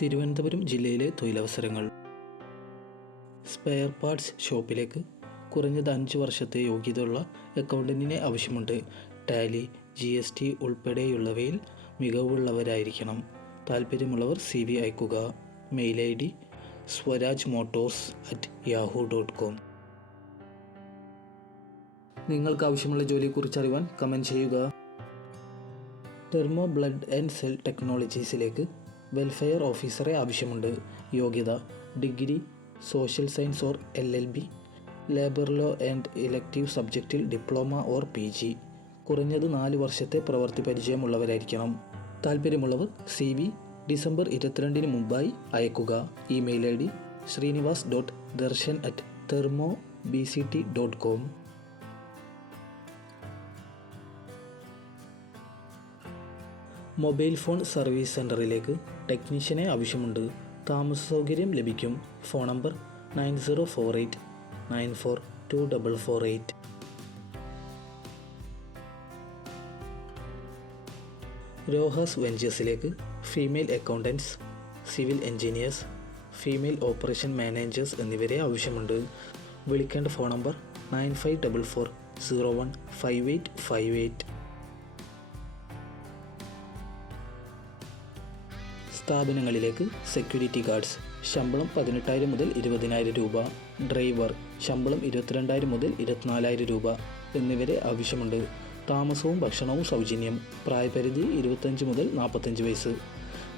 തിരുവനന്തപുരം ജില്ലയിലെ തൊഴിലവസരങ്ങൾ. Spare parts ഷോപ്പിലേക്ക് കുറഞ്ഞത് 5 വർഷത്തെ യോഗ്യതയുള്ള അക്കൗണ്ടൻറ്റിനെ ആവശ്യമുണ്ട്. ടാലി, GST ഉൾപ്പെടെയുള്ളവയിൽ മികവുള്ളവരായിരിക്കണം. താൽപ്പര്യമുള്ളവർ CV അയക്കുക. Mail ID swarajmotors@yahoo.com. നിങ്ങൾക്ക് ആവശ്യമുള്ള ജോലിയെക്കുറിച്ച് അറിയുവാൻ കമൻറ്റ് ചെയ്യുക. ടെർമോ ബ്ലഡ് ആൻഡ് സെൽ ടെക്നോളജീസിലേക്ക് വെൽഫെയർ ഓഫീസറെ ആവശ്യമുണ്ട്. യോഗ്യത degree, social science or LLB, labour law and elective സബ്ജക്റ്റിൽ ഡിപ്ലോമ ഓർ PG. കുറഞ്ഞത് 4 വർഷത്തെ പ്രവൃത്തി പരിചയമുള്ളവരായിരിക്കണം. താൽപ്പര്യമുള്ളവർ CV ഡിസംബർ 22 മുമ്പായി അയക്കുക. Email ID srinivas.darshan@thermobct.com. Mobile phone service സെൻ്ററിലേക്ക് ടെക്നീഷ്യനെ ആവശ്യമുണ്ട്. താമസ സൗകര്യം ലഭിക്കും. Phone number 9048942448. രോഹാസ് വെഞ്ചേഴ്സിലേക്ക് female accountants, civil engineers, female operation managers എന്നിവരെ ആവശ്യമുണ്ട്. വിളിക്കേണ്ട ഫോൺ നമ്പർ 9544015858. സ്ഥാപനങ്ങളിലേക്ക് സെക്യൂരിറ്റി ഗാർഡ്സ്, ശമ്പളം 18,000 മുതൽ 20,000 രൂപ. ഡ്രൈവർ, ശമ്പളം 22,000 മുതൽ 24,000 രൂപ എന്നിവരെ ആവശ്യമുണ്ട്. താമസവും ഭക്ഷണവും സൗജന്യം. പ്രായപരിധി 25 മുതൽ 45 വയസ്സ്.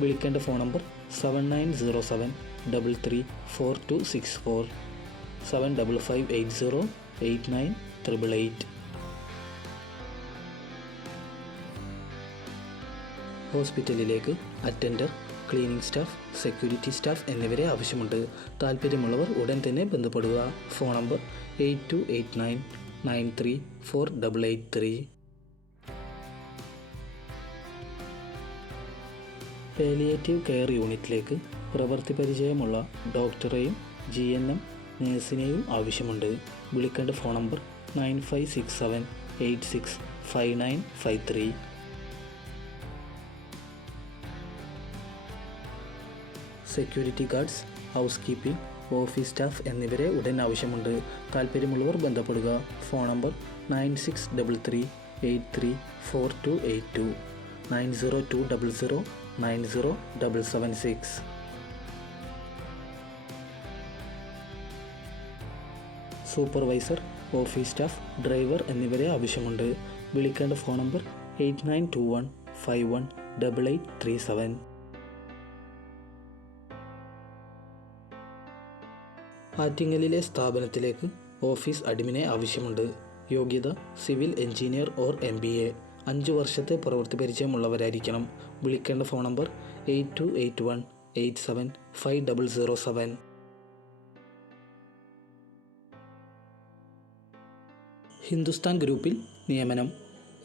വിളിക്കേണ്ട ഫോൺ നമ്പർ 7907334264, 7558089888. ഹോസ്പിറ്റലിലേക്ക് attender, cleaning staff, security staff എന്നിവരെ ആവശ്യമുണ്ട്. താൽപ്പര്യമുള്ളവർ ഉടൻ തന്നെ ബന്ധപ്പെടുക. Phone number 8289934883. പാലിയേറ്റീവ് കെയർ യൂണിറ്റിലേക്ക് പ്രവൃത്തി പരിചയമുള്ള ഡോക്ടറെയും GNM നേഴ്സിനെയും ആവശ്യമുണ്ട്. വിളിക്കേണ്ട phone number 9567865953. Security guards, house keeping, office staff എന്നിവരെ ഉടൻ ആവശ്യമുണ്ട്. താൽപ്പര്യമുള്ളവർ ബന്ധപ്പെടുക. Phone number 9633834282, 9020090776. Supervisor, office staff, driver എന്നിവരെ ആവശ്യമുണ്ട്. വിളിക്കേണ്ട ഫോൺ നമ്പർ 8921518837. ആറ്റിങ്ങലിലെ സ്ഥാപനത്തിലേക്ക് ഓഫീസ് അഡ്മിനെ ആവശ്യമുണ്ട്. യോഗ്യത സിവിൽ എഞ്ചിനീയർ ഓർ MBA. 5 വർഷത്തെ പ്രവൃത്തി പരിചയമുള്ളവരായിരിക്കണം. വിളിക്കേണ്ട ഫോൺ നമ്പർ 8281875007. ഹിന്ദുസ്ഥാൻ ഗ്രൂപ്പിൽ നിയമനം.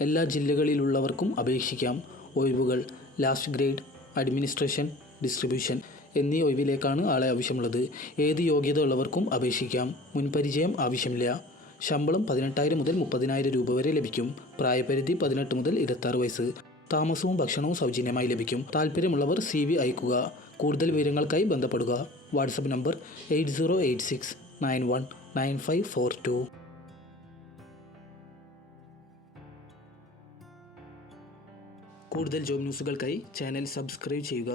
എല്ലാ ജില്ലകളിലുള്ളവർക്കും അപേക്ഷിക്കാം. ഒഴിവുകൾ ലാസ്റ്റ് ഗ്രേഡ്, അഡ്മിനിസ്ട്രേഷൻ, ഡിസ്ട്രിബ്യൂഷൻ എന്നീ ഒഴിവിലേക്കാണ് ആളെ ആവശ്യമുള്ളത്. ഏത് യോഗ്യത ഉള്ളവർക്കും അപേക്ഷിക്കാം. മുൻപരിചയം ആവശ്യമില്ല. ശമ്പളം 18,000 മുതൽ 30,000 രൂപ വരെ ലഭിക്കും. പ്രായപരിധി 18 മുതൽ 26 വയസ്സ്. താമസവും ഭക്ഷണവും സൗജന്യമായി ലഭിക്കും. താൽപ്പര്യമുള്ളവർ CV അയക്കുക. കൂടുതൽ വിവരങ്ങൾക്കായി ബന്ധപ്പെടുക. WhatsApp number 8086919542. കൂടുതൽ ജോബ് ന്യൂസുകൾക്കായി ചാനൽ സബ്സ്ക്രൈബ് ചെയ്യുക.